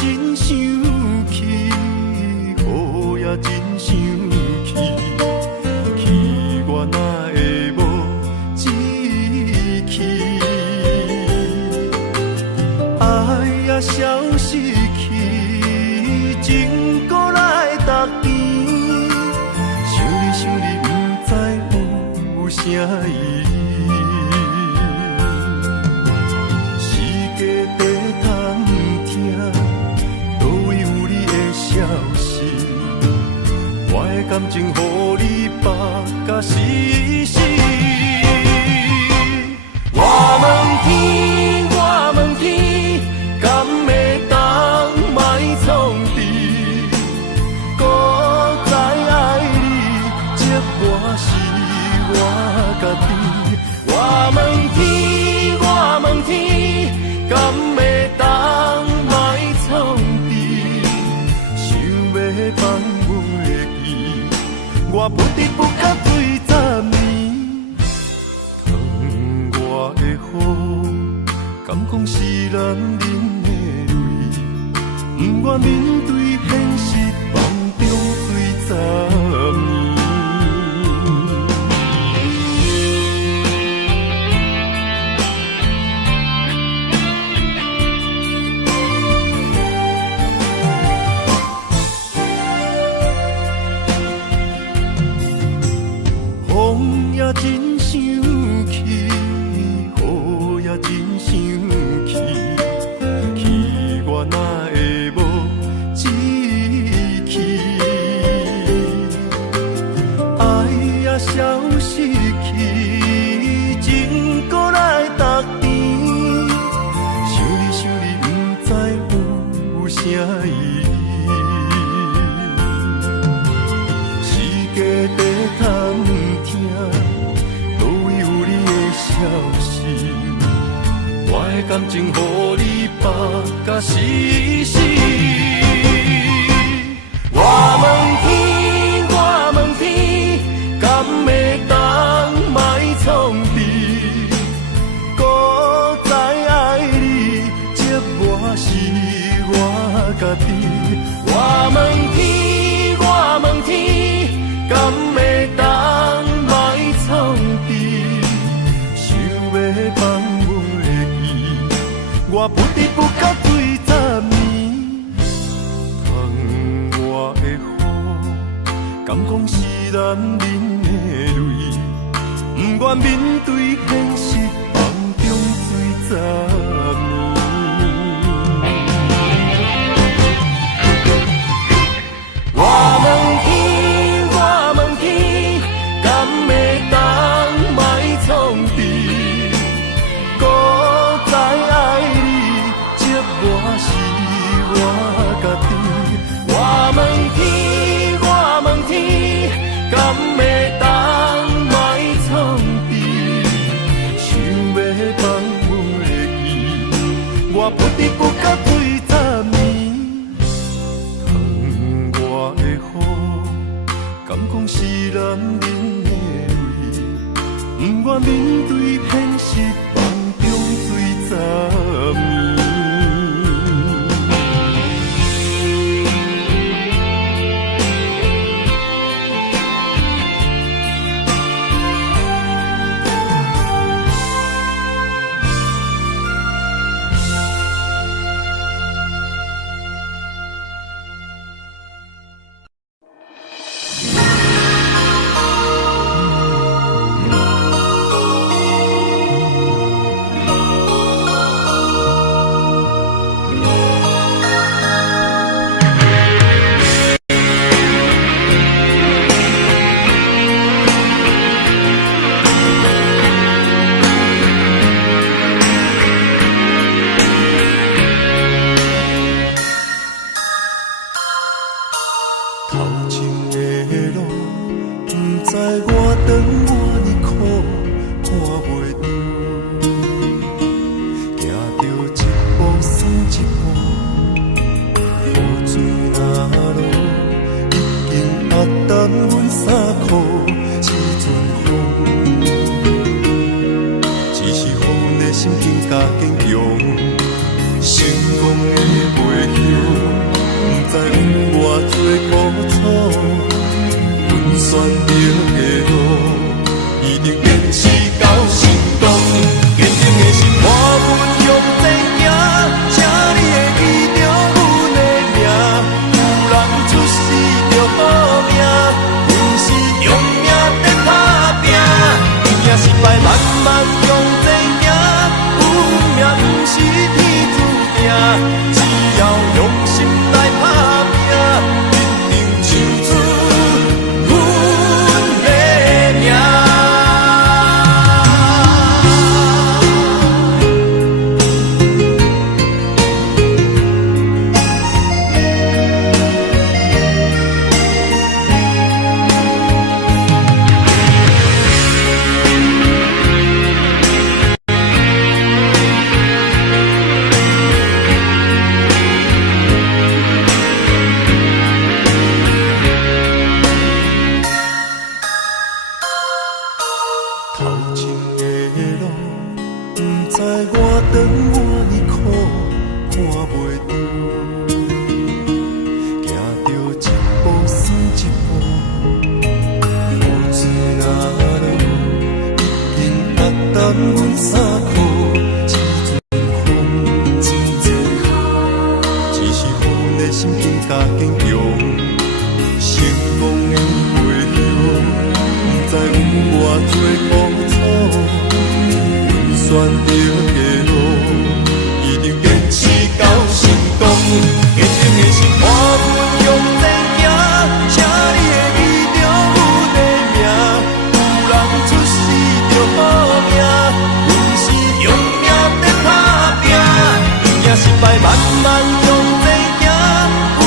真想去，雨也真想去，去我哪会无志气？爱也消失去，情搁来逐甜，想你想你，不知有啥意义。感情，予你绑甲死死。我问天，我问天，敢会当莫创治？搁再爱你，这我是我家己。我问天，我问天，敢会当莫创治？想要放。我不得不甲对10年，窗外的雨，敢讲是男人的泪，不愿面对现实，梦中醉10年。风也真想去，雨也真想去，去我哪会无志气？爱也消失去，情搁来逐甜，想你想你，不知有啥意义？世界在贪。都有你的消息，我的感情予你绑甲死死。我问天，我问天，敢会当莫创治？搁再爱你，这我是我家己。我问天，我问天，敢会当？我不得不甲对10年，窗外的雨，敢讲是男人的泪，不愿面对现实，梦中醉10年。我问天，我问天，敢会当莫创治？我是我家己。我问天，我问天，敢会当莫创治？想要放袂记，我不得不甲对10年。窗外的雨，敢讲是男人的泪，不愿面对现实，梦中醉10年。心境加坚强，成功的袂休。的心更加坚强。成功的回响，不知有偌多苦楚，阮选择的路，一定坚持到成功。坚定的心，看阮向前行，请你的义着有地名，有人出世着好命，阮是用命在打拼，赢失败慢慢向前行，有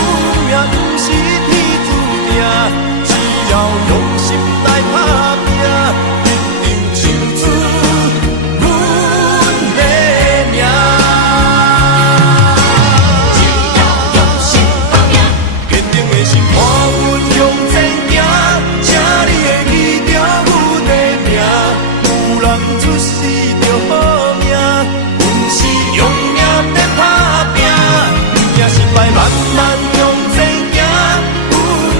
命不是天注定，只要用心来打拼，一定唱出阮的名。只要用心打拼，坚定的心看阮向前行，请你的义着有地名，有人出世着好命，阮是用命在打拼，赢失败慢慢向前行，有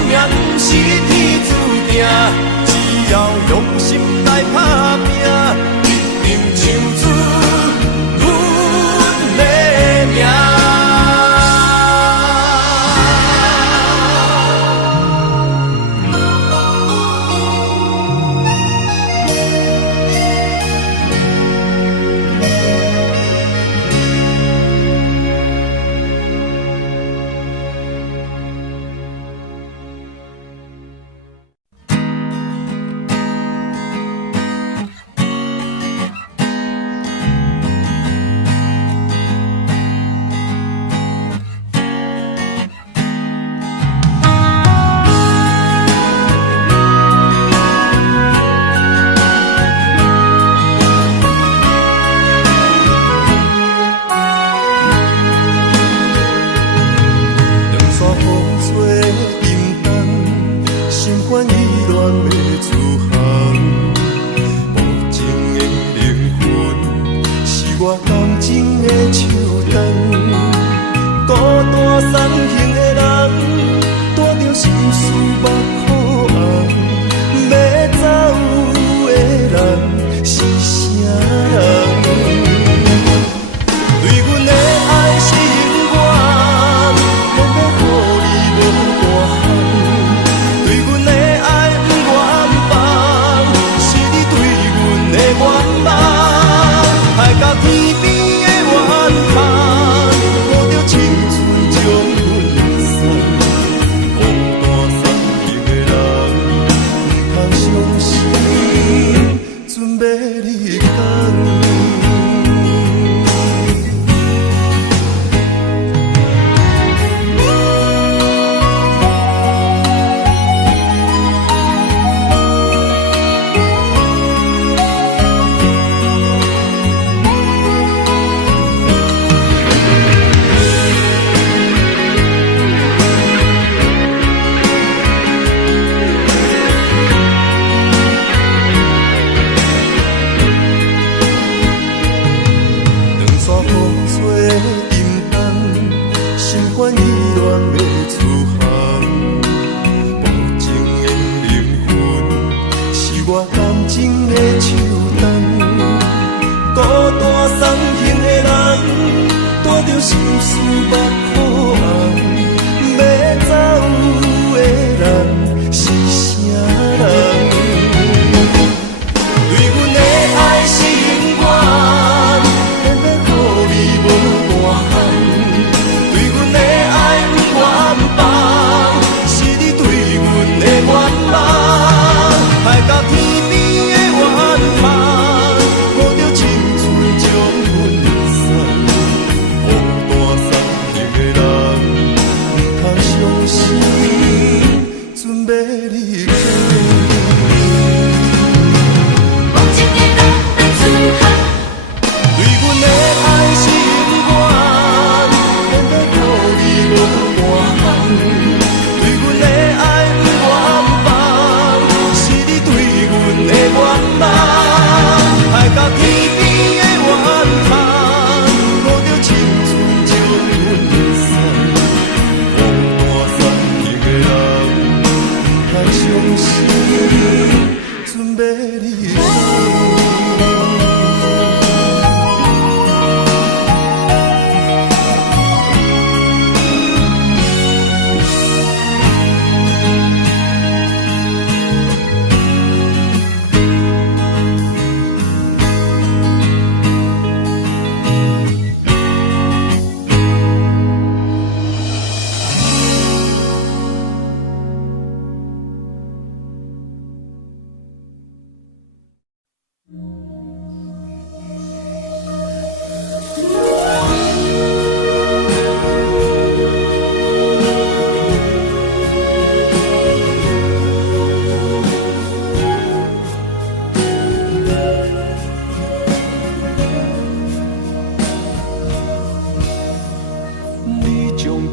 命不是天注定，只要用心来打拼，一定唱出阮的名。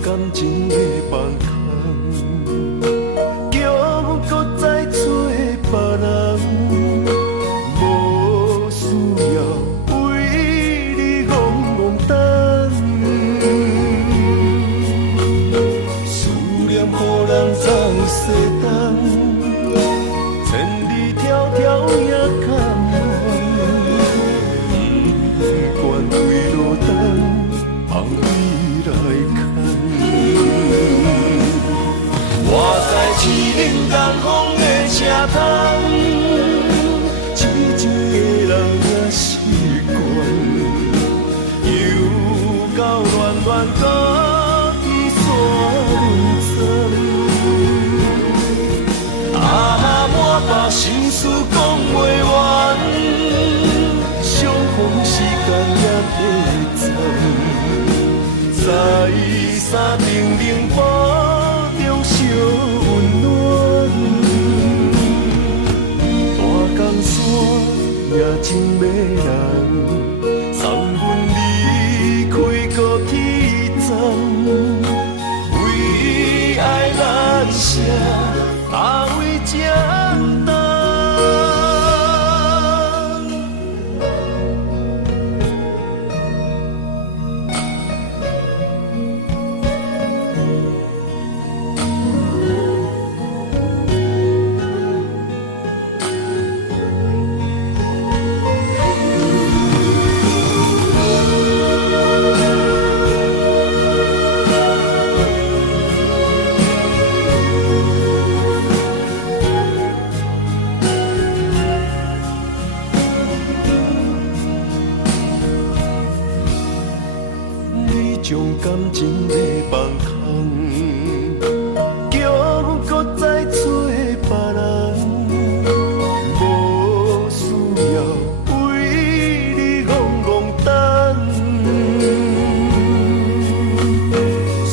感情的放空，叫阮搁再找别人，无需要为你戆戆等。思念予人总西东，千里迢迢也甘愿，不管归路灯，望你来牵。我在市林东风的车窗，痴情的人也习惯，又到暖暖高低山层。啊，满腹心事讲袂完，相逢时间也短暂，在山顶冷波中烧温暖。大江山也真迷人，送阮离开高铁站，为爱难舍。阿为这等，将感情的放空，叫阮搁再找别人，无需要为你戆戆等。思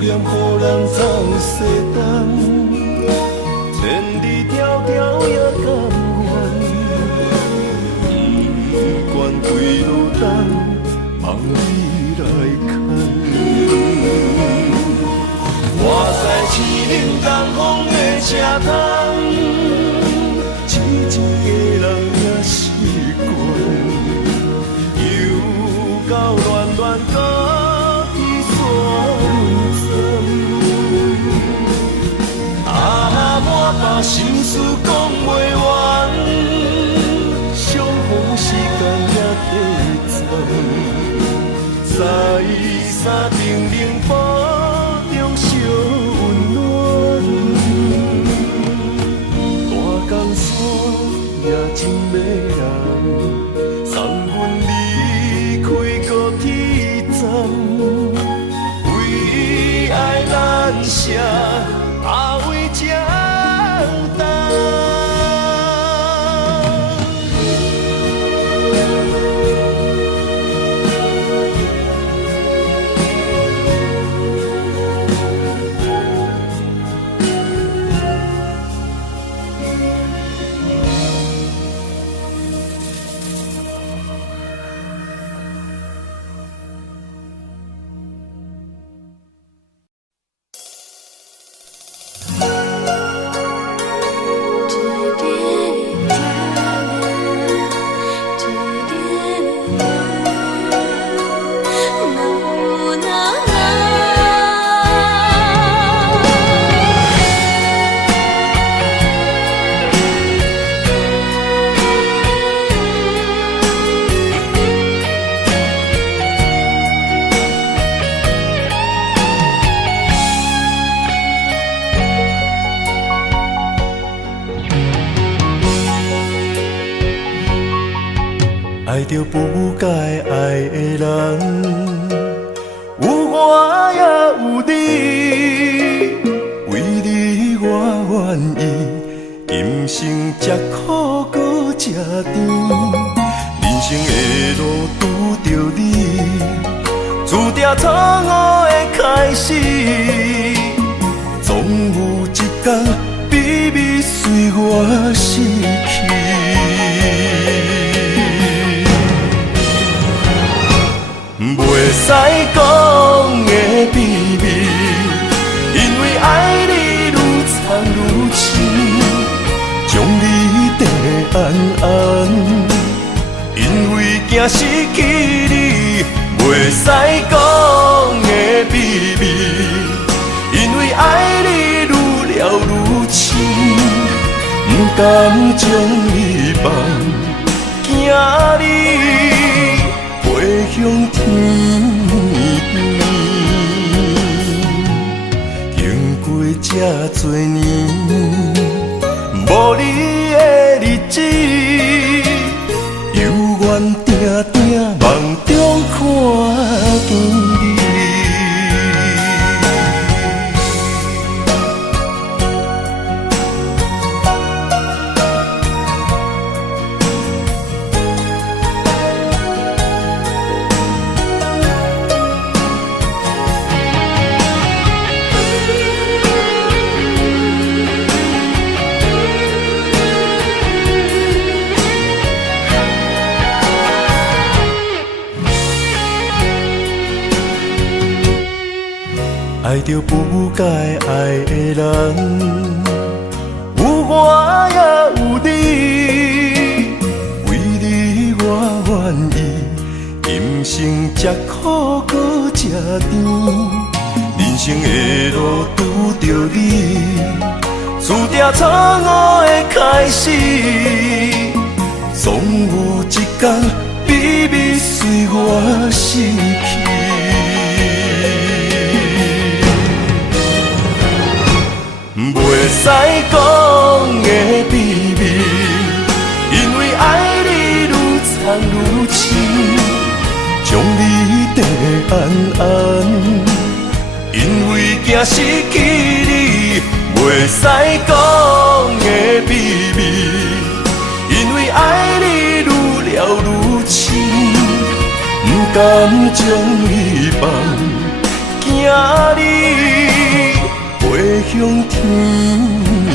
念予人总西东，千里迢迢也甘愿，不管归路灯，望你来牵。我在市林东风的车窗，痴情的人也习惯，又到暖暖高低山层。啊，满腹心事讲袂完，相逢时间也短暂。在山顶冷波中烧温暖，大江山也真迷人，送阮离开高铁站，为爱难舍，阿为这等。爱着不该爱的人，有我也有你，为你我愿意，今生吃苦搁吃甜，人生的路拄着你，注定错误的开始，总有一天秘密随我逝去。袂使讲的秘密，安安，因为惊失去你，袂使讲的秘密，因为爱你愈了愈深，不甘将你放，惊你飞向天边。经过这多年，无你的日子，犹原定定梦中看见你。爱着不该爱的人，有我也有你，为你我愿意，今生吃苦搁吃甜，人生的路拄着你，注定错误的开始，总有一天秘密随我逝去。袂使讲的秘密，因为爱你愈藏愈深，将你跟得安安，因为惊失去你，袂使讲的秘密，因为爱你愈了愈深，不甘将你放，惊你飞向天边。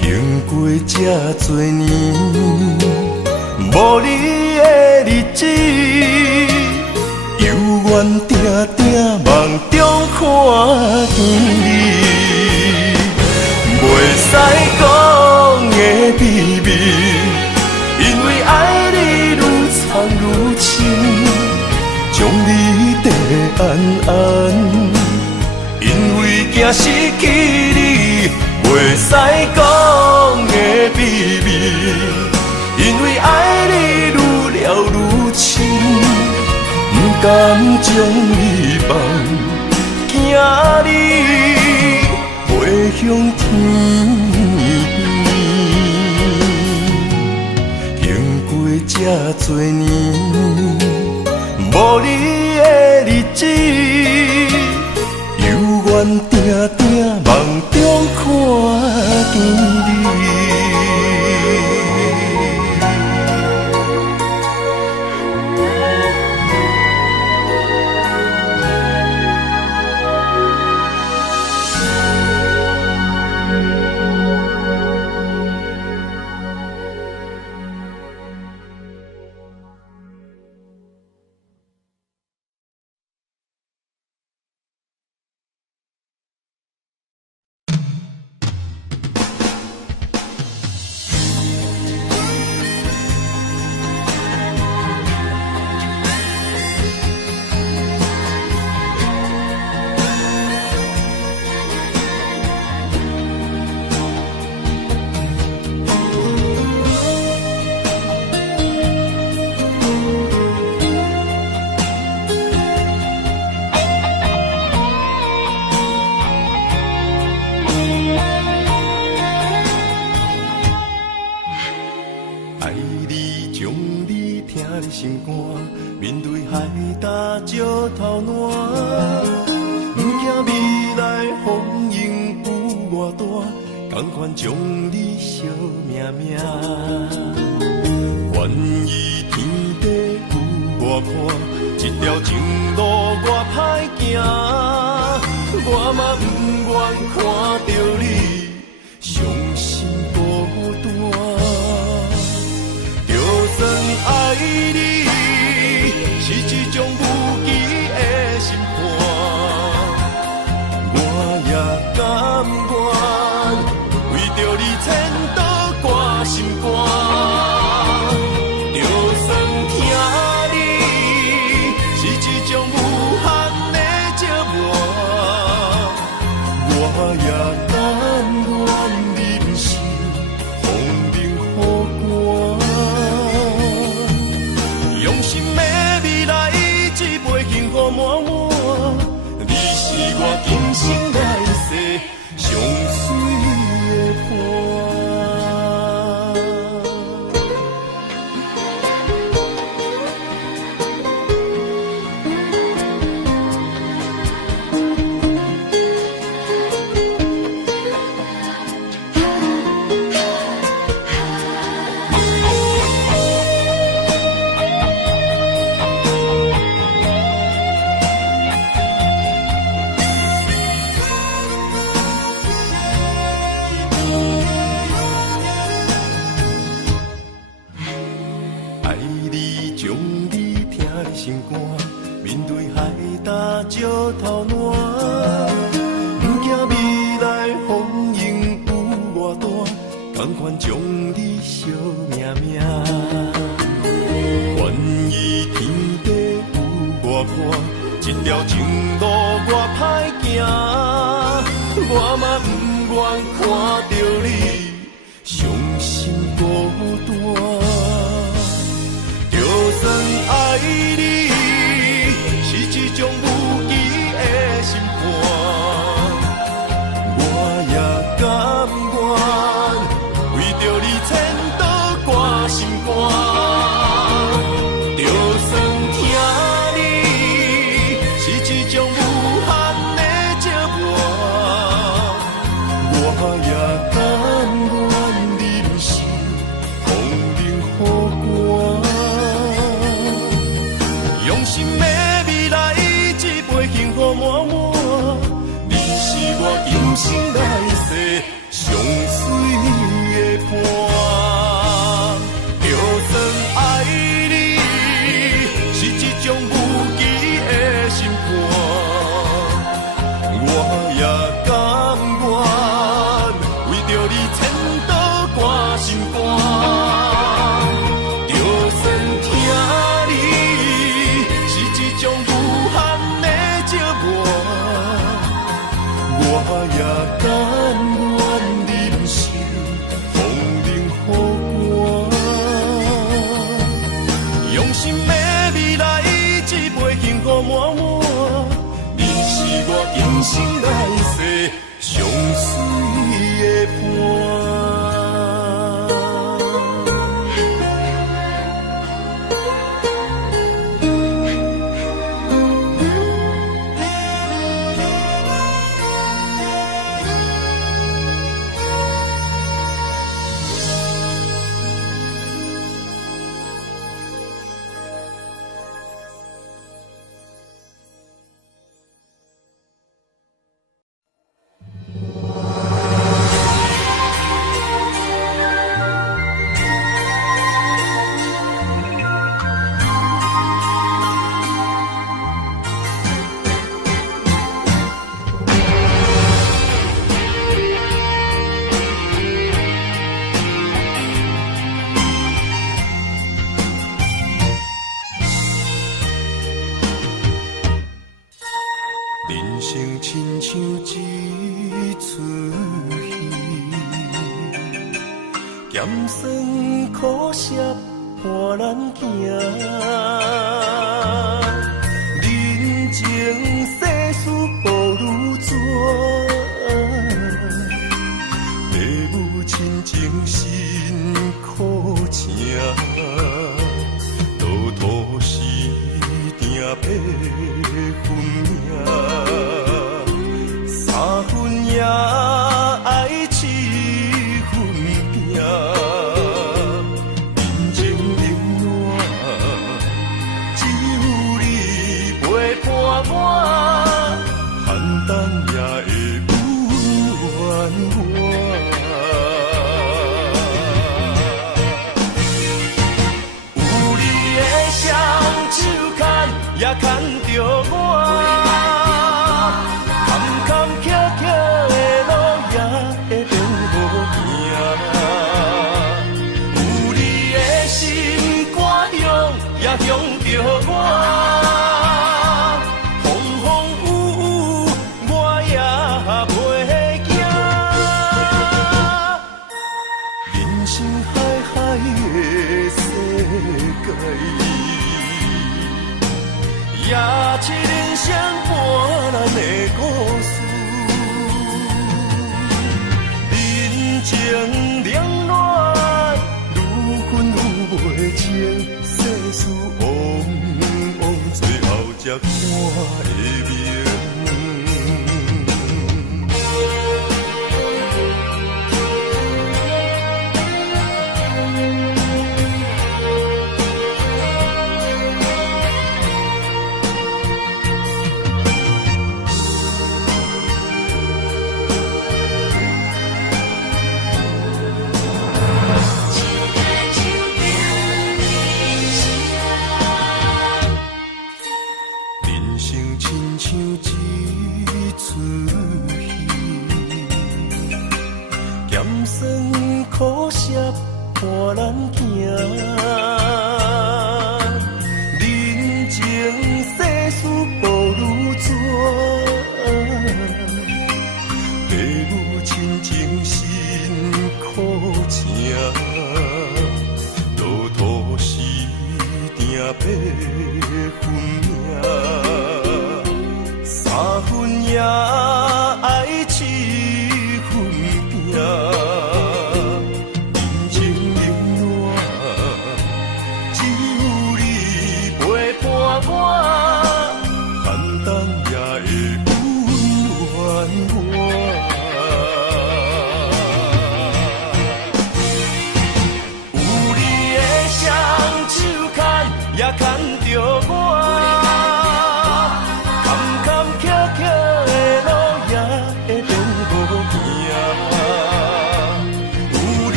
经过这多年，无你的日子，犹原定定梦中看见你。袂使讲的秘密，因为爱你愈藏愈深，将你跟得安安，因为惊失去你，袂使讲的秘密，因为爱你愈了愈深，不甘将你放，惊你飞向天边。经过这多年，无你的日子，犹原定定梦中看见你。心肝，面对海大石头烂，不惊未来风影有偌大，甘愿将你惜命命。愿意天地有我看，这条情路我歹行，我嘛不愿看到你伤心孤单。就算爱你是一种无期的审判，我也甘愿为着你福满满，你是我今生来世上水的伴。也一日声伴咱的故事。人情冷暖，愈分愈袂清，世事往往最后才看会明。苦涩伴咱行，人情世事无如纸，父母亲情辛苦情，路途时定八分命，三分也爱七分拼。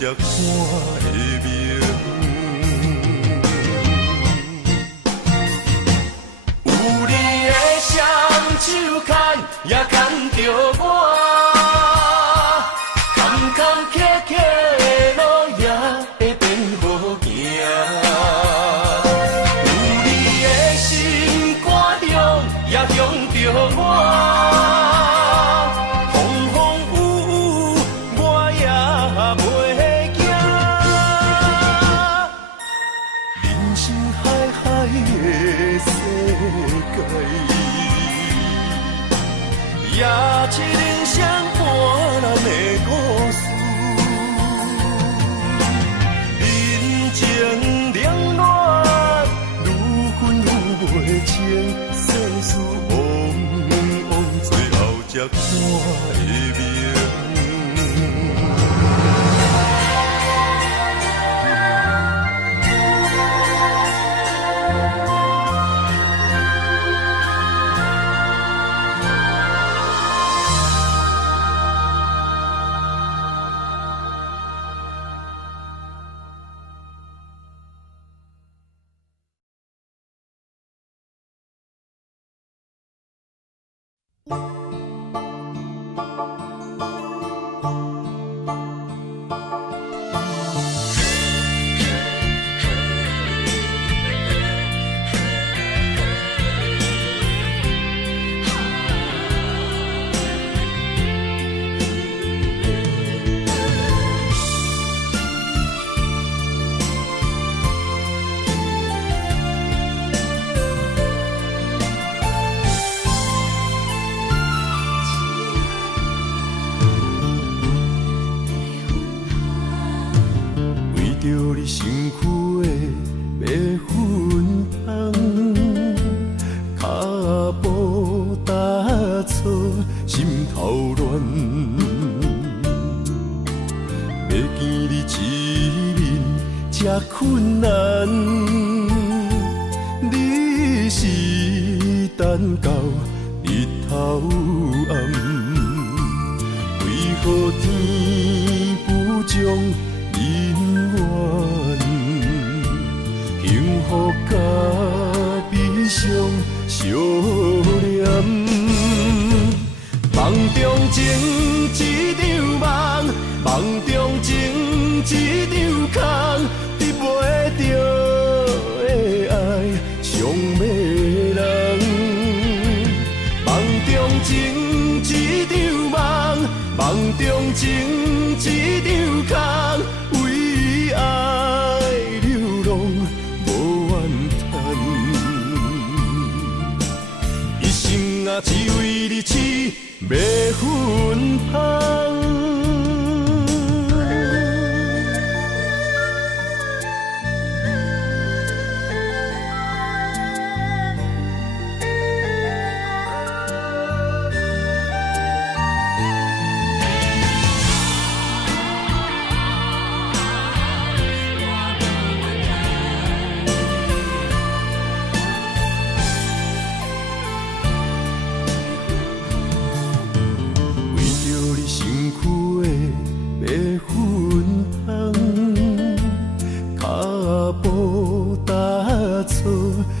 才看会明，有你的双手牵，也牵着我，坎坎坷坷的路也会变好行。有你的心肝中，也中着我。也一人声伴咱的故事，人情冷暖，愈分愈袂清，世事往往最后才看会明。困难，你是等到日头暗，为何天不将人怨？予甲悲伤相连。梦中情一场梦，梦中情一场空，得袂着的爱上迷人。梦中情一场梦，梦中情一场空，为爱流浪无怨叹。一心啊，只为你痴，袂分芳。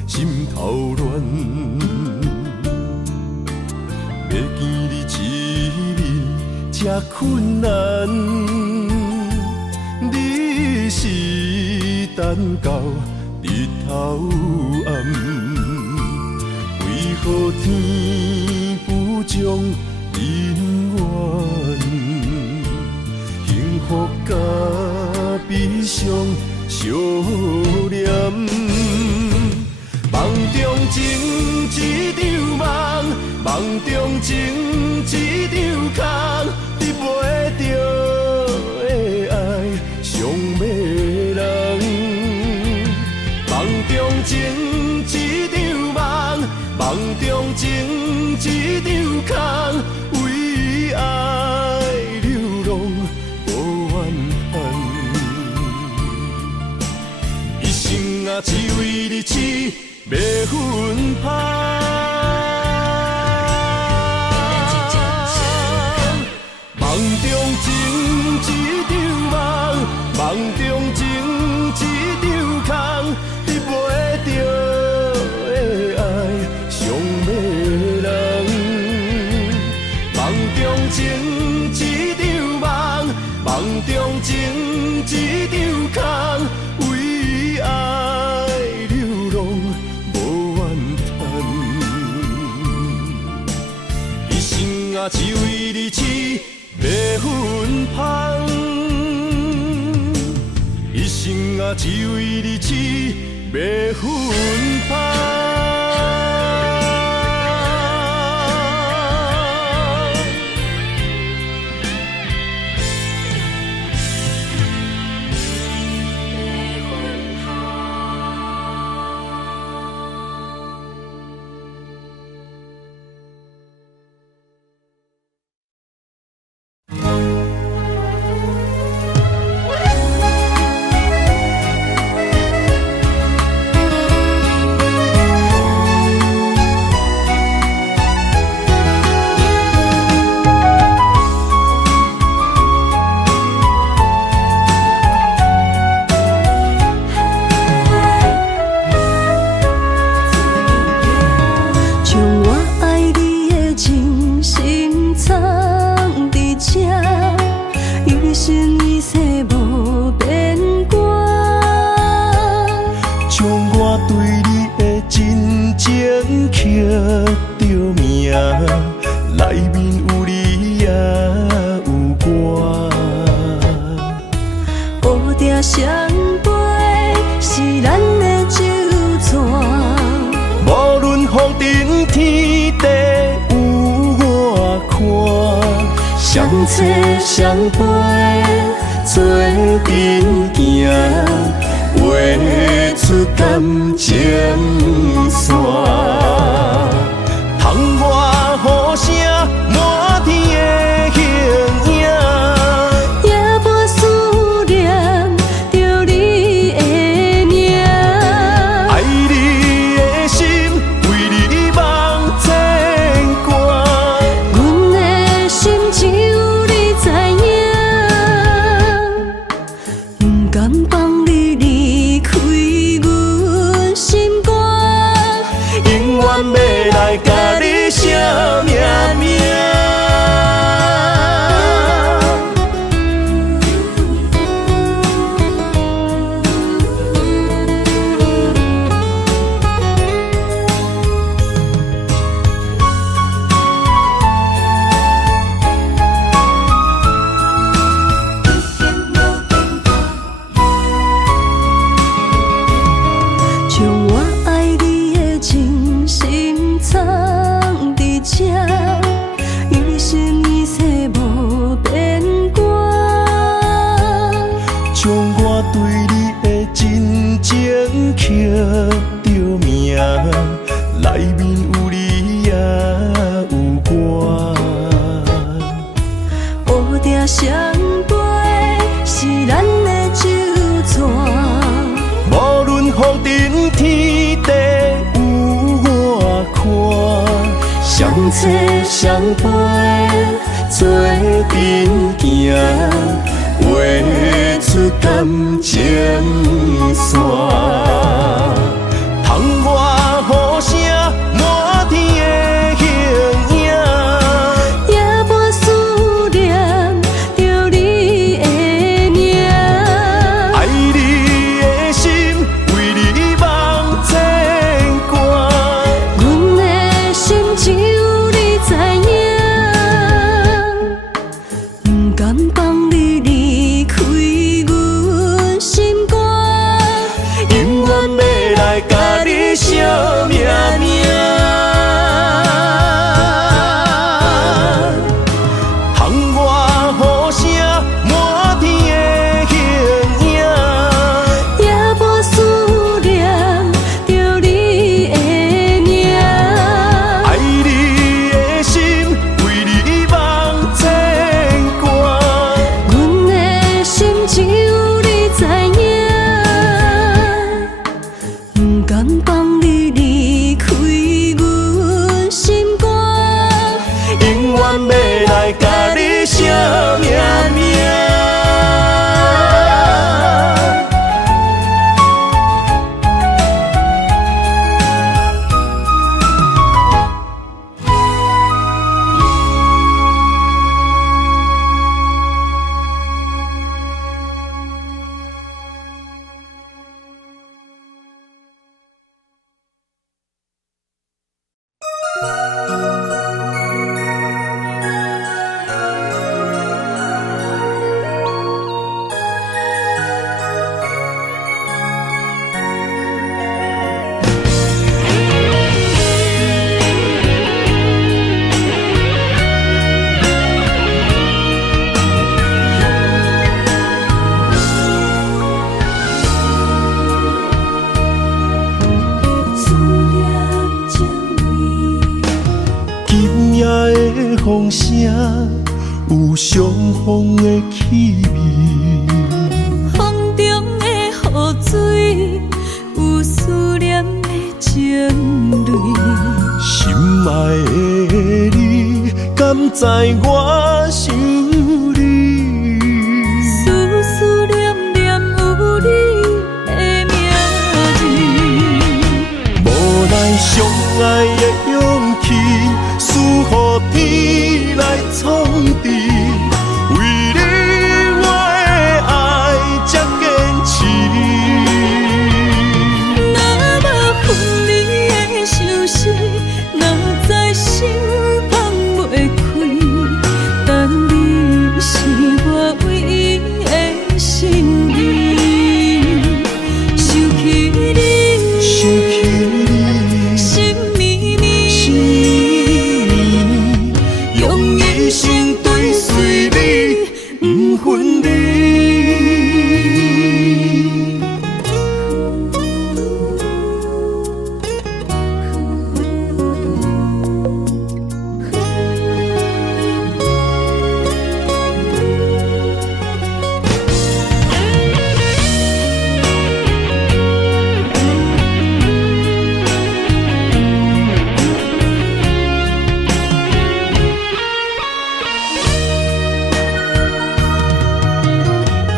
心头乱，要见你一面这困难，你是等到日头暗，为何天不将人怨？幸福甲悲伤相连。梦中情一场梦，梦中情一场空，得袂着的爱上迷人。梦中情一场梦，梦中情一场空，为爱流浪无怨叹。一生啊，只为你痴，袂分芳。梦中情一场梦，梦中情一场空，得袂着的爱上迷人。梦中情一场梦，梦中情一场空，为爱流浪无怨叹。一生啊，只为你痴，袂分芳。一生啊，只为你痴，袂分芳。相找相陪，做阵行，画出感情线。窗外雨声，满天的形影，夜半思念着你的名。爱你的心，为你梦牵挂。阮的心只有你知影，不甘放你离开阮。着命，内面有你也有我。乌蝶双飞是咱的酒泉，无论风尘天地有我看，相切相陪做阵行，画出感情线。窗外雨声满天的形影，夜半思念着你的名。爱你的心为你梦牵挂，阮的心只有你知影，不甘放你离开阮心肝，永远要来甲你惜命命。窗外雨声满天的形影，夜半思念着你的名。爱你的心为你梦牵挂，阮的心只有你知影，不甘放你离开阮心肝，永远要来甲你惜命命。今夜的风声有相逢的气味，风中的雨水有思念的情泪，心爱的你，敢知我想你？思思念念有你的名字，无奈相爱的勇气，输予天来创治。为你我的爱才坚持。若无分离的相思，哪知心放袂开。但你是我唯一的心意，想起你，心绵绵，用一生追随你，不分离。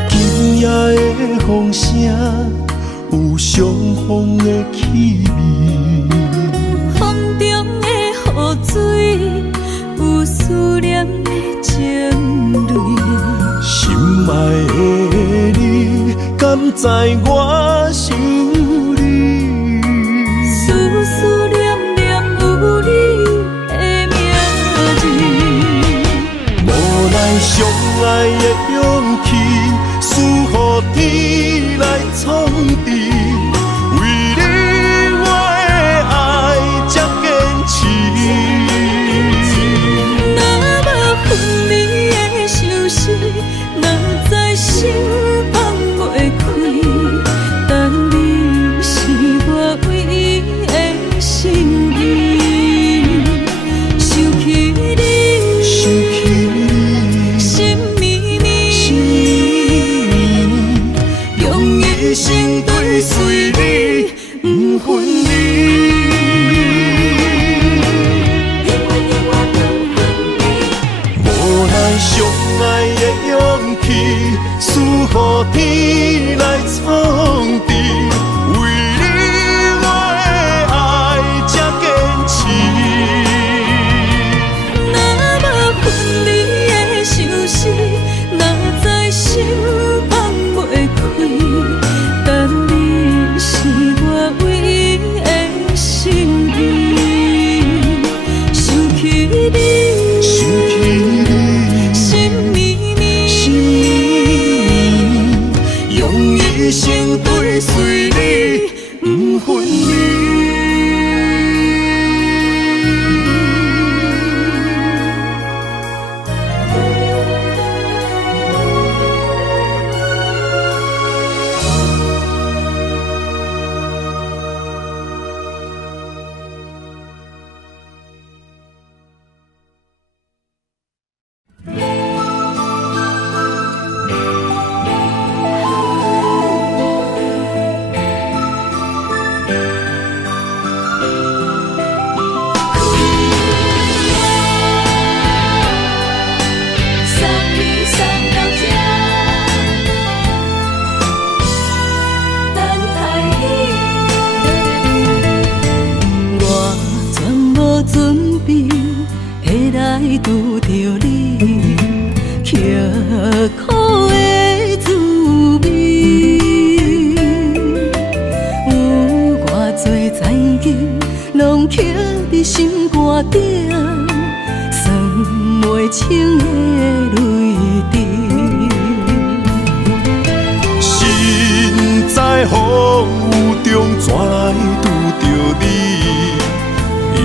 今夜的风声有相逢的气味，风中的雨水有思念的情泪，心爱的你，敢知我想你？思思念念有你的名字，无奈相爱的勇气，输予天来创治。为你我的爱才坚持。若无分离的相思，哪知心放袂开。但你分离。无奈相爱的勇气，输予天来创治。为你我的爱才坚持。若无分离的相思，若在心放袂开，但你是我唯一的心意。想起你，想起你，心绵绵，心绵绵，用一生追随你，不分离。拄着你，刻苦的滋味，有偌多情景，拢刻伫心肝顶，算袂清的泪滴。心在风雨中，怎来拄着你？用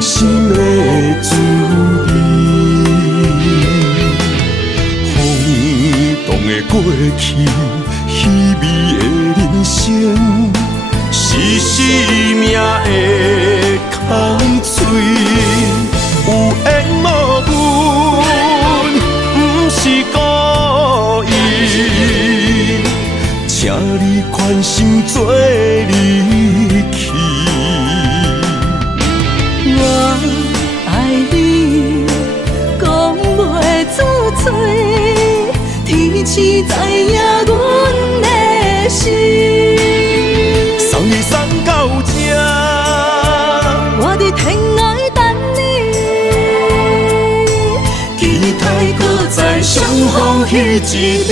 心的滋味，轰动的过去，稀微的人生，是生命的空嘴，有缘无分，不是故意，请你宽心做离去。我爱你，讲袂出嘴，天赐知影阮的心。送你送到这，我伫天涯等你，期待搁再相逢彼一日。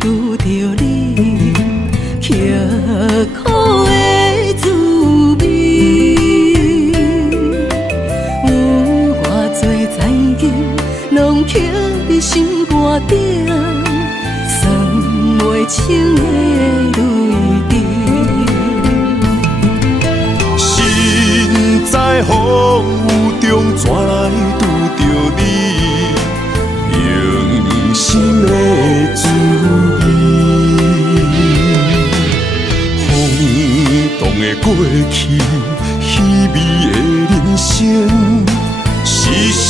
拄着你，刻苦的滋味，有偌多情景，拢刻伫心肝顶，算袂清的泪滴。心在风雨中，怎来拄着你？用心的滋味，轰动的过去，稀微的人生，是生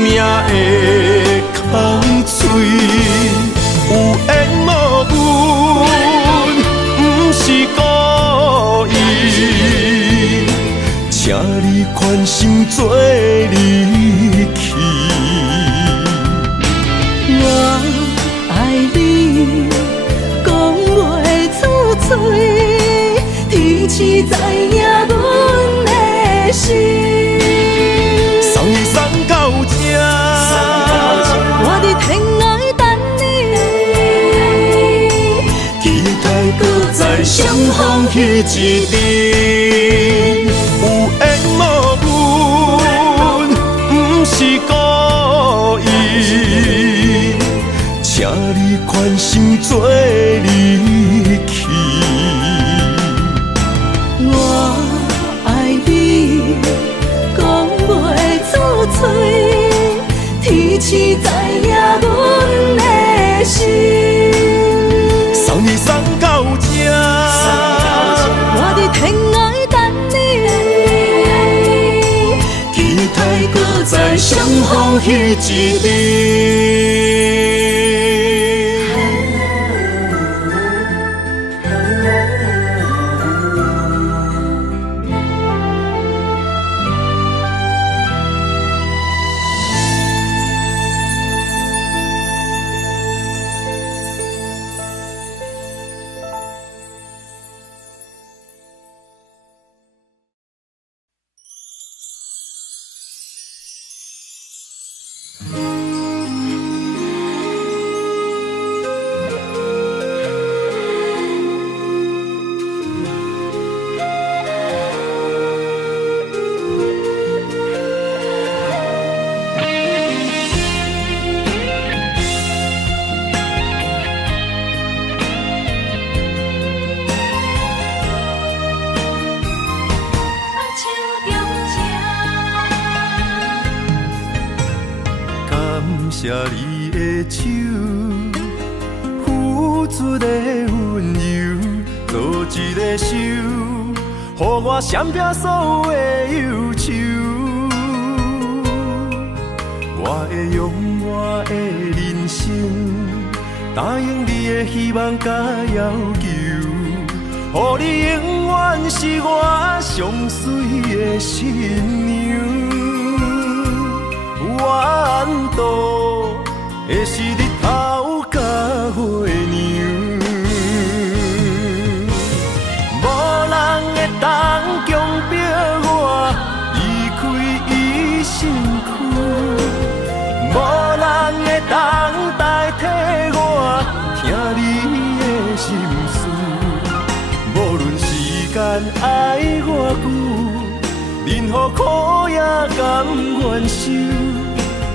命的空嘴，有缘无分，不是故意，请你宽心做离去。我爱你，讲袂出嘴，天赐知影阮的心。送你送到这，我伫天涯等你，期待搁再相逢彼一日。有缘无分，不是故意，请你宽心做离去。讲彼一日。谢你的手，付出的温柔，做一个手，予我闪避所有的忧愁。我会用我的人生，答应你的希望甲要求，予你永远是我上水的新娘。缘途会是日头甲月亮，无人会当强迫我离开伊身躯，无人会当代替我听你的心事。无论时间爱偌久，任何苦也甘愿受。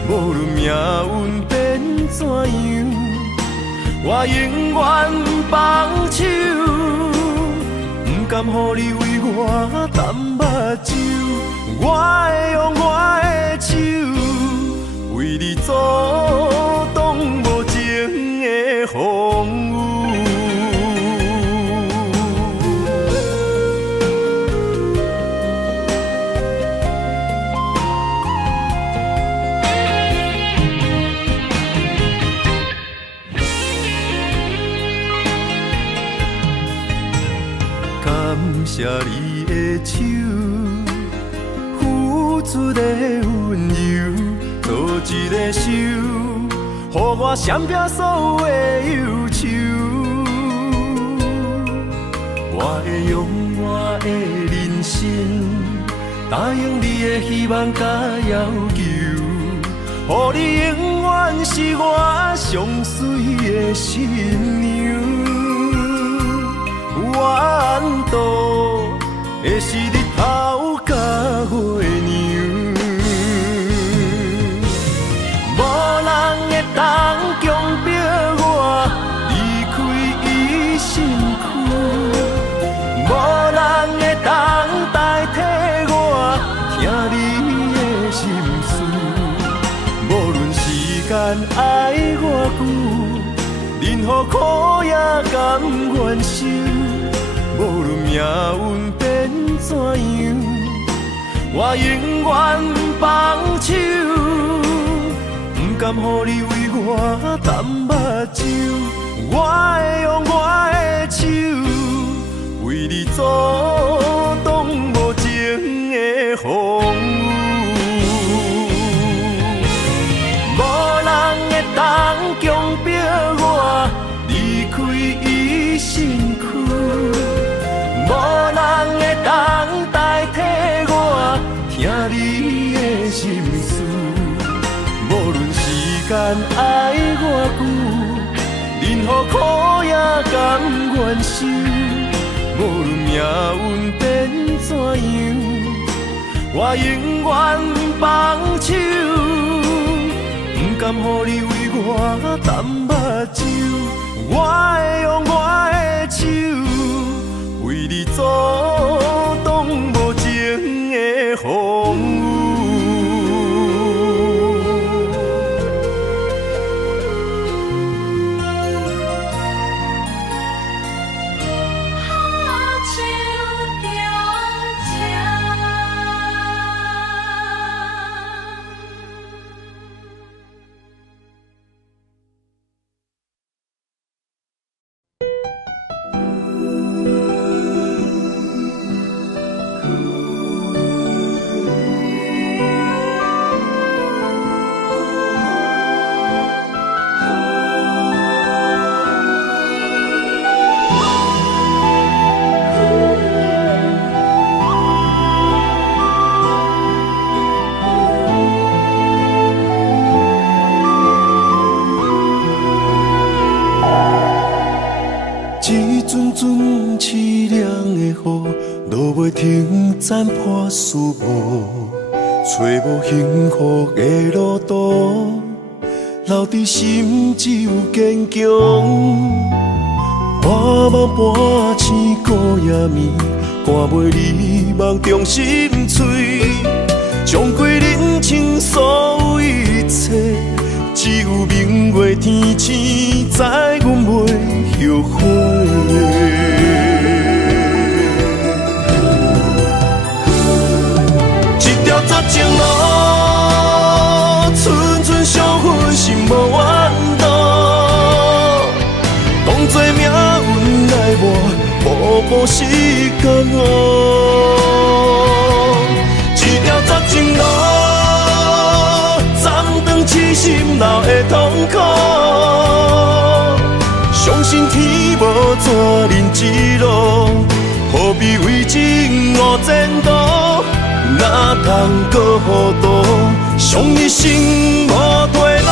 无论命运变怎样，我永远放手，不甘予你为我淡目睭。我会用我的手，为你阻挡无情的风雨。谢你的手，付出的温柔，做一个手，予我闪避所有的忧愁。我会用我的人生，答应你的希望甲要求，予你永远是我上水的新娘。缘途会是日头甲月亮，无人会当强迫我离开伊身躯，无人会当代替我听你的心事。无论时间爱偌久，任何苦也甘愿受。无论命运变怎样，我永远放手，不甘予你为我淡目睭。我会用我的手，为你阻挡无情的风雨。无人会当强迫我离开伊身躯。无人会当代替我听你的心事。无论时间爱偌久，任何苦也甘愿受。无论命运变怎样，我永远放手，不甘予你为我淡目睭。我会用我的手，为你阻挡无情的风雨。好像中枪。雨，落袂停，斩破思无，找无幸福的路途，留伫心只有坚强。半梦半醒孤夜眠，赶袂你梦中心碎，将归人生所有一切，只有明月天星知阮袂后悔。一条绝情路，寸寸相分，心无怨妒。当作命运来磨，步步是甘愿。一条绝情路，暂断痴心闹的痛苦。相信天无绝人之路，何必为情误前途？哪通搁糊涂，伤一生无退路。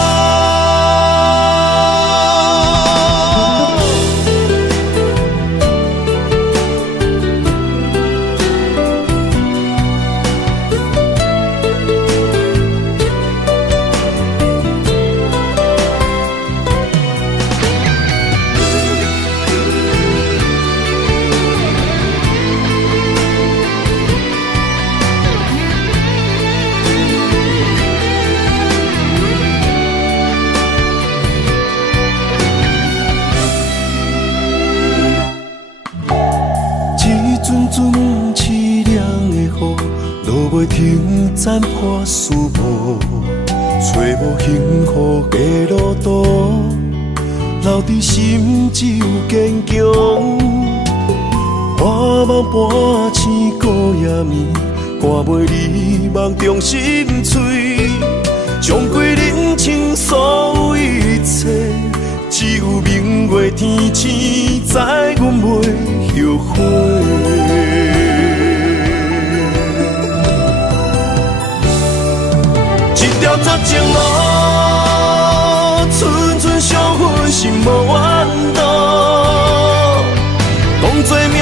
阵凄凉的雨，落袂停，斩破思无，找无幸福的路途，留伫心只有坚强。半梦半醒孤夜眠，赶袂你梦中心碎，将归人生所有一切，只有明月天星知阮袂后悔。一条绝情路，寸寸相分，心无怨妒。当作命运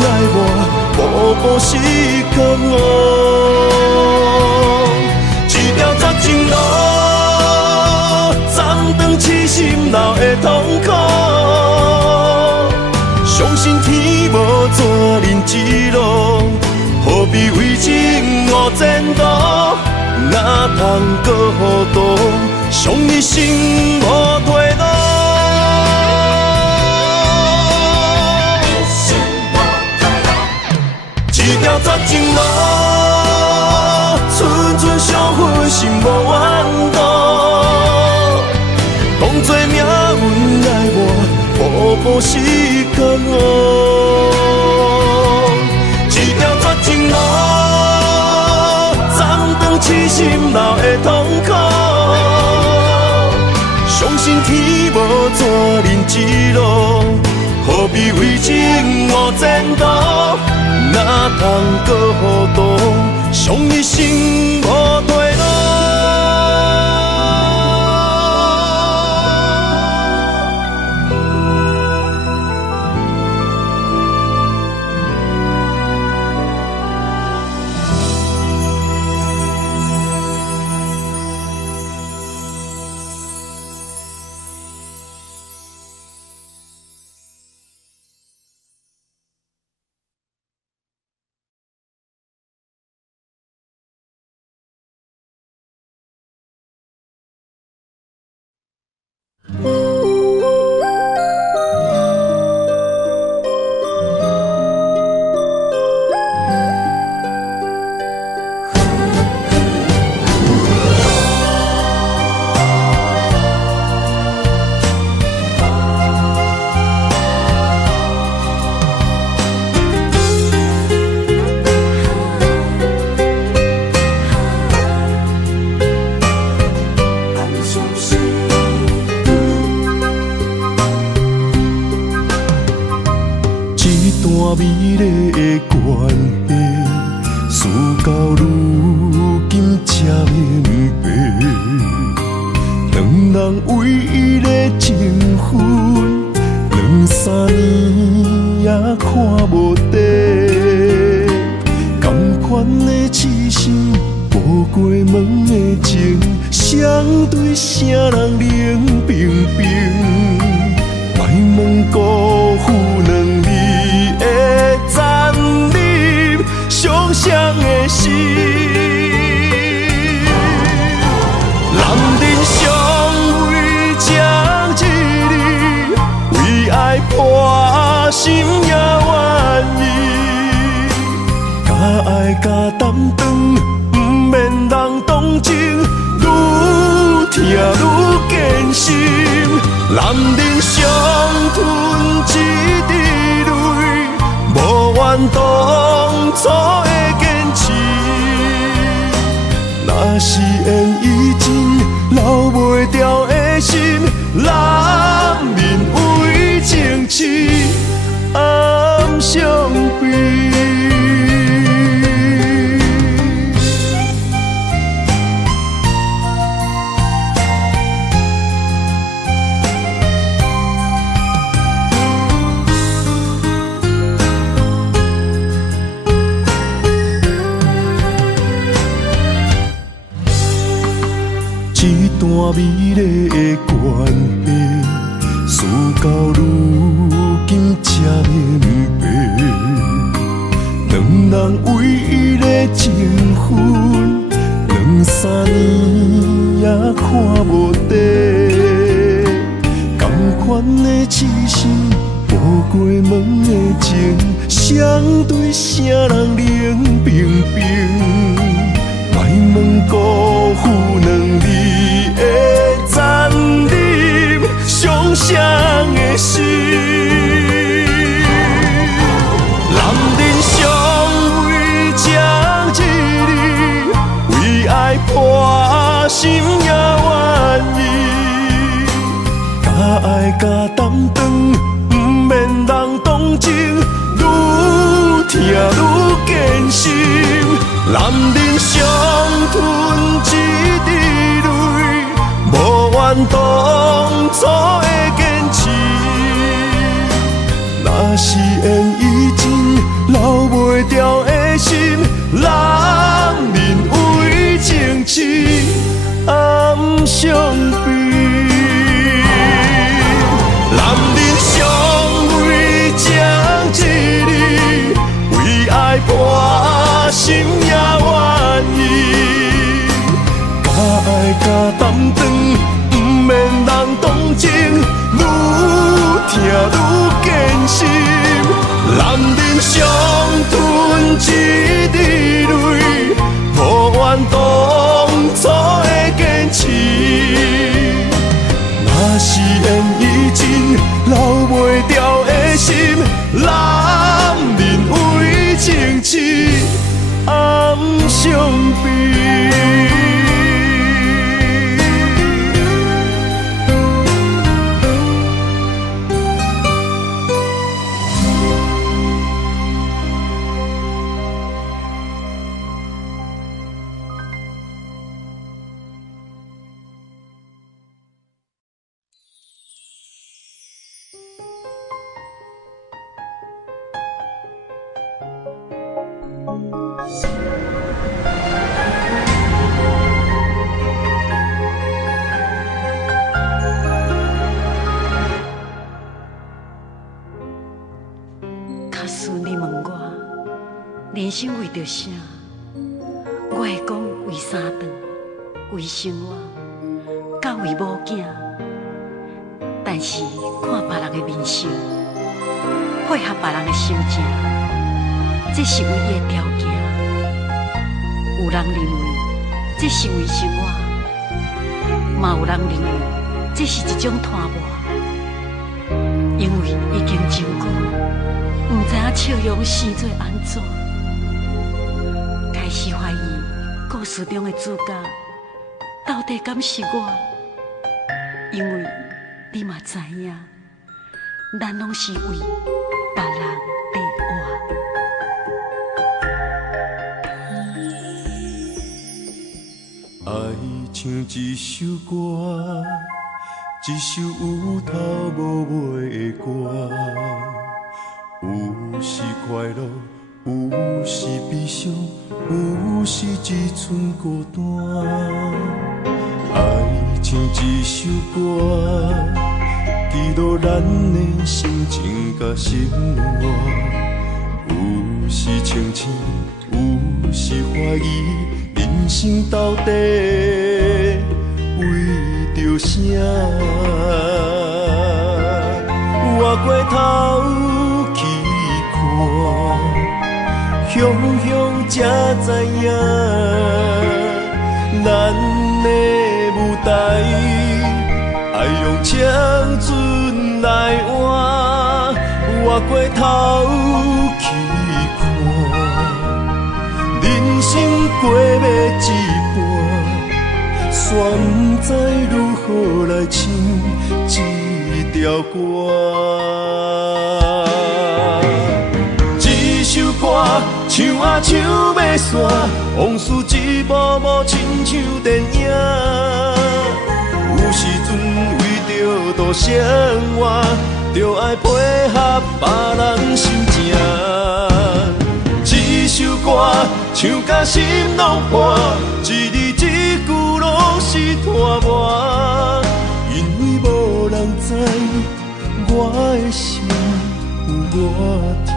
来磨，步步是甘愿。一条绝情路，暂断痴心闹的痛苦。相信天无绝人之路，何必为情误前途？哪通搁糊涂，伤一生无退路。一条绝情路，寸寸相分，心无怨妒。当作命运来磨，步步是甘愿。一条绝情路，痴心闹的痛苦，相信天无绝人之路，何必为情误前途？哪通搁糊涂，伤一生无退路。美丽的关系，事到如今才明白，两人唯一的情分，两三年也看无底。甘款的痴心，步过门的情，相对啥人冷冰冰？莫问辜负两字的残忍，伤谁的心？男人尚为情一字，为爱破心也愿意。甲爱甲担当，不免人同情，愈疼愈艰辛。男人伤吞一滴泪，无怨当初的坚持。若是缘已尽，留袂掉的心，男人为情痴，暗伤悲。一段美丽的关系，事到如今才明白，两人唯一的情分，两三年也看无底。同款的痴心，步过门的情，相对啥人冷冰冰？莫问辜负两字的残忍，伤谁的心？男人尚为情一字，为爱破心也愿意。甲爱甲担当，不免人同情，愈疼愈艰辛。男人伤吞一滴泪，无怨当初的坚持。若是缘已尽，留袂掉的心，男人为情痴，暗伤悲。男人尚为情一字，为爱破心也愿意。甲爱甲担当，不免人同情，愈疼愈艰辛。男人伤吞一滴泪，无怨当初的坚持。若是缘已尽，留袂掉的心，男人为情痴，暗伤悲。假使你问我，人生为着啥？我会讲为三顿，为生活，甲为某囝。但是看别人的面相，配合别人的心情，这是唯一的条件。有人认为这是为生活，嘛有人认为这是一种拖磨，因为已经真久，不知影笑容生做安怎，开始怀疑故事中的主角到底敢是我，因为你嘛知影，咱拢是为别人在活。爱像一首歌，一首有头无尾的歌，有是快乐，有时悲伤，有时只剩孤单。爱像一首歌，记录咱的心情甲生活。有时清醒，有时怀疑，人生到底为着啥？我过头去看，乡乡才知影，咱的舞台爱用青春来换。我过头去看，人生过要一半，煞不知如何来唱这条歌。这首歌唱啊唱要散，往事一幕幕亲像电影。有时阵为着度生活，就爱配合别人心情。这首歌唱甲心拢破，一字一句拢是拖磨。因为无人知我的心有偌痛。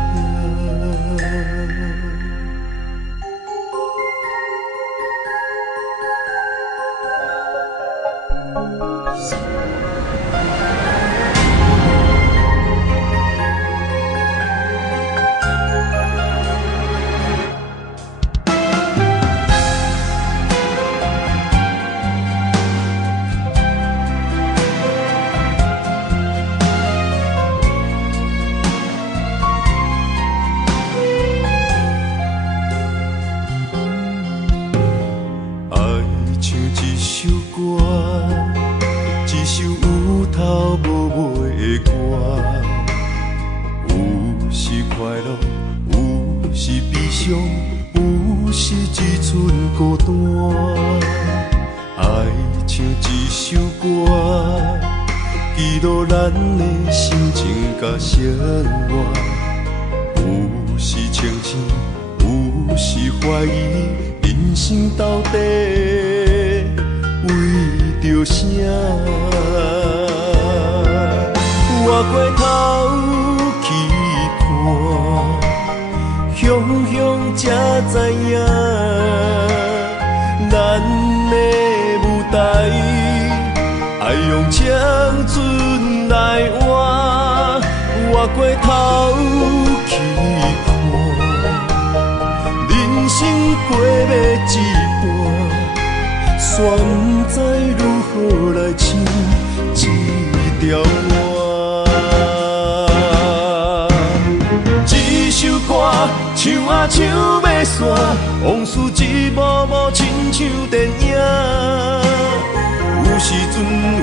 有时只剩孤单，爱像一首歌，记录咱的心情甲生活。有时清醒，有时怀疑，人生到底为着啥？我过头去看，乡乡才知影，咱的舞台爱用青春来换。我过头去看，人生过要一半，煞不知如何来唱这条歌。这首歌唱啊唱要散，往事一幕幕亲像电影。有时阵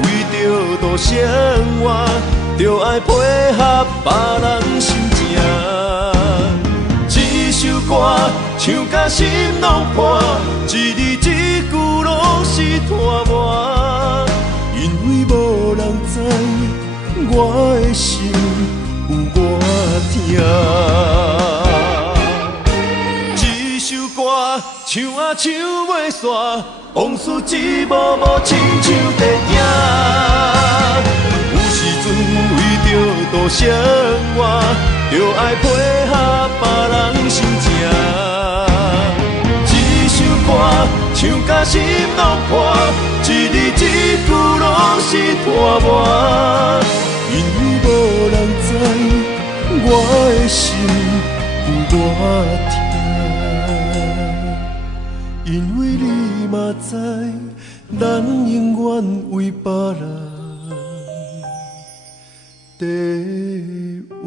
为着度生活，就爱配合别人心情。这首歌唱甲心拢破，一字一句拢是拖磨。因为无人知我的心有偌痛。这首歌唱啊唱袂煞，往事一幕幕亲像电影。有时阵为着度生活，就爱配合别人心情。这首歌唱甲心拢破，一字一句拢是拖磨。因为无人知我的心有偌痛。因为你嘛知，咱永远为别人在活。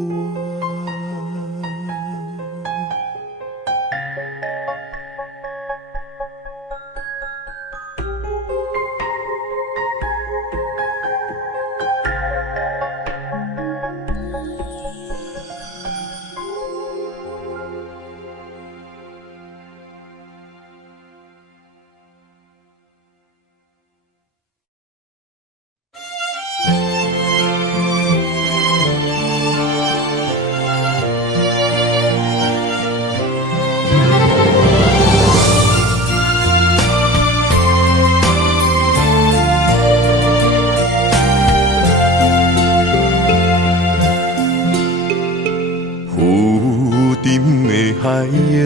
的海洋，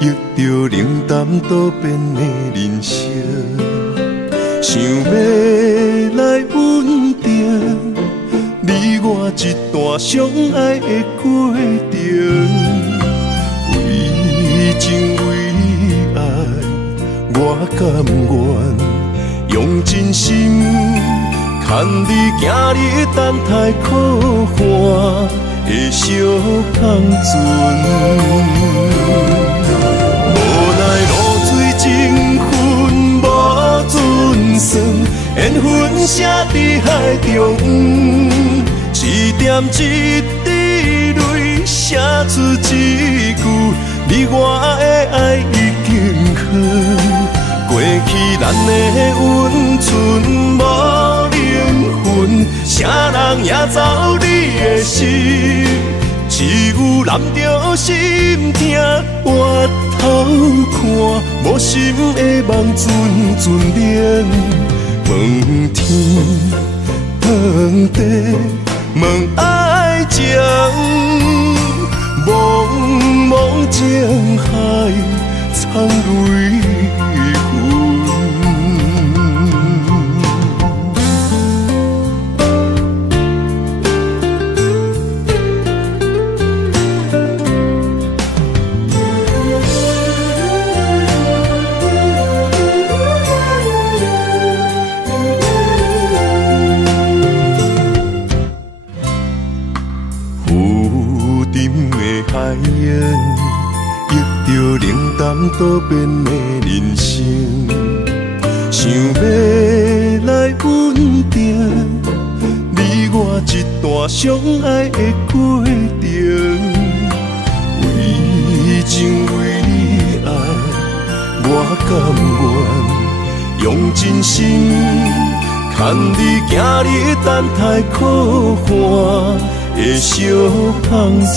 遇着冷淡多变的人生，想要来稳定你我一段相爱的过程。为情为爱，我甘愿用真心牵你行你等待可汗的小香船。无奈露水情分无准算，缘分写伫海中，一点一滴泪写出一句，你我的爱已经远。过去咱的温存无灵魂，啥人也走你的心，只有揽着心痛回头看，无心的梦阵阵冷。问天问地问爱情，茫茫情海藏泪痕。海洋遇着冷淡多变的人生，想要来稳定你我一段相爱的过程。为情为爱，我甘愿用真心牵你行你等待可汗的小香船。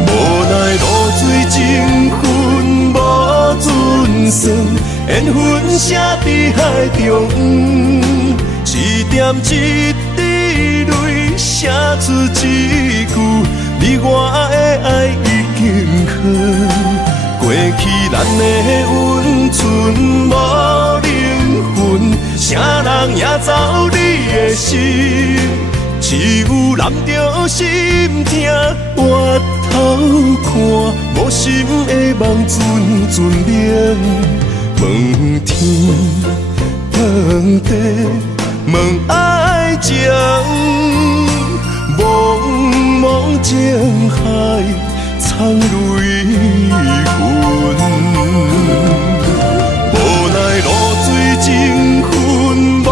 无奈露水情分无准算，缘分写伫海中，一点一滴泪写出一句，你我的爱已经远。过去咱的温存无灵魂，啥人也走你的心，只有揽着心痛回头看，无心的梦阵阵冷。问天问地问爱情，茫茫情海藏泪痕。无奈露水情分无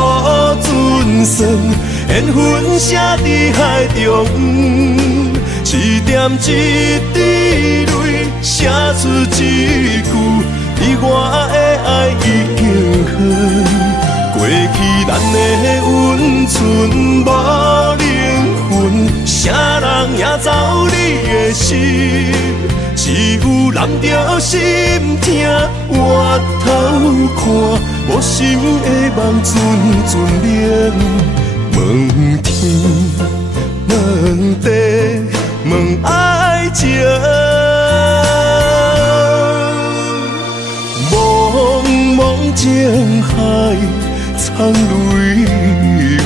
准算，缘分写伫海中，一点一滴泪写出一句，你我的爱已经远。过去咱的温存无灵魂，啥人也走你的心，只有揽着心痛回头看，无心的梦阵阵冷。问天问地问爱情，茫茫情海藏泪痕。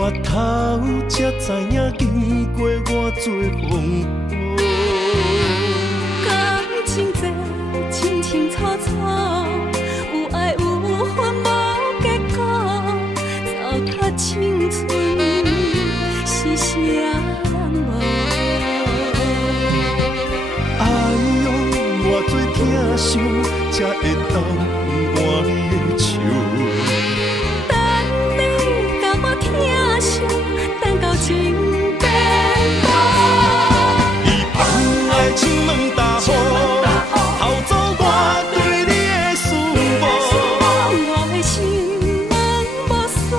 我头才知影，经过我我做风波。感情这清清楚楚，有爱有恨无结果，糟蹋青春是啥人无？哎呦，偌多疼伤，才会当换你的手。等你甲我疼惜，等到情变无。伊放爱亲门大雨，偷走我对你的思慕。我的心门无锁，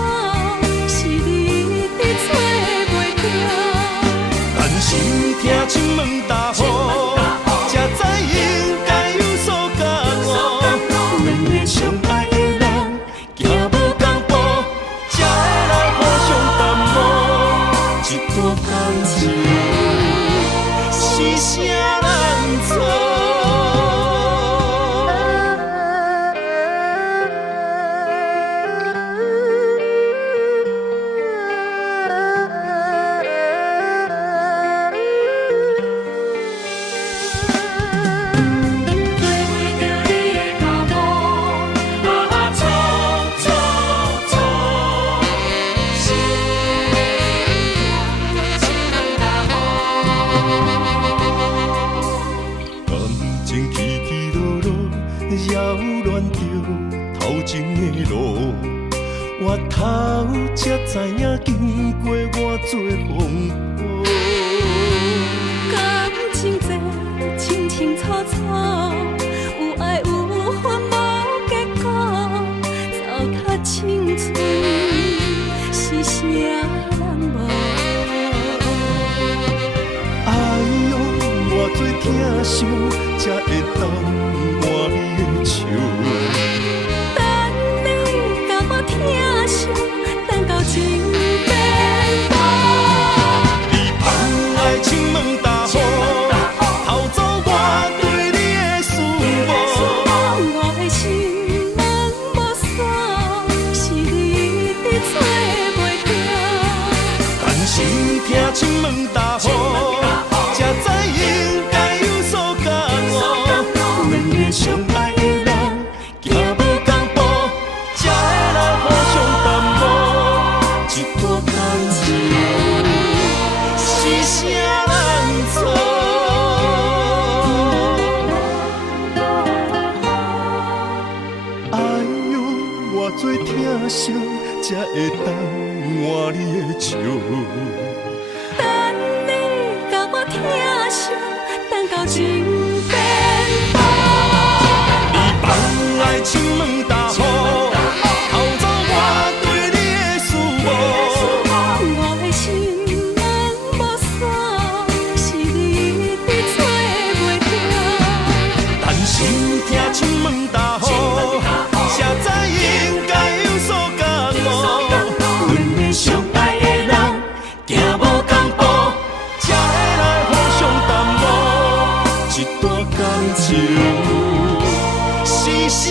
是你伫找袂着。但心疼亲门大雨，才知应该有所感悟。两个相爱的人，行无同步，才会来互相淡薄。一段感情是啥人错？感情起起落落，扰乱着头前的路。我头才知影，经过我做风波。感情这清清楚楚，有爱有恨无结果，糟蹋青春是啥人无？哎呦，偌多疼伤，才会当换你的手。等你甲我疼惜，等到情变无。你放爱亲门大雨，偷走我对你的思慕。我的心门无锁，是你伫找袂着。但心疼亲门大雨，才知应该有所感悟。两个相爱的人，行无同步，才会来互相淡薄。一段感情是啥人错？哎呦，偌多疼伤，才会当换你的手。等你甲我疼惜，等到情变无。你放爱亲门大雨，偷走我对你的思慕。我的心门无锁，是你伫找袂着。但心疼亲门大雨，才知应该有所感悟。两个相爱的人，行无同步，才会来互相淡薄。一段感情是啥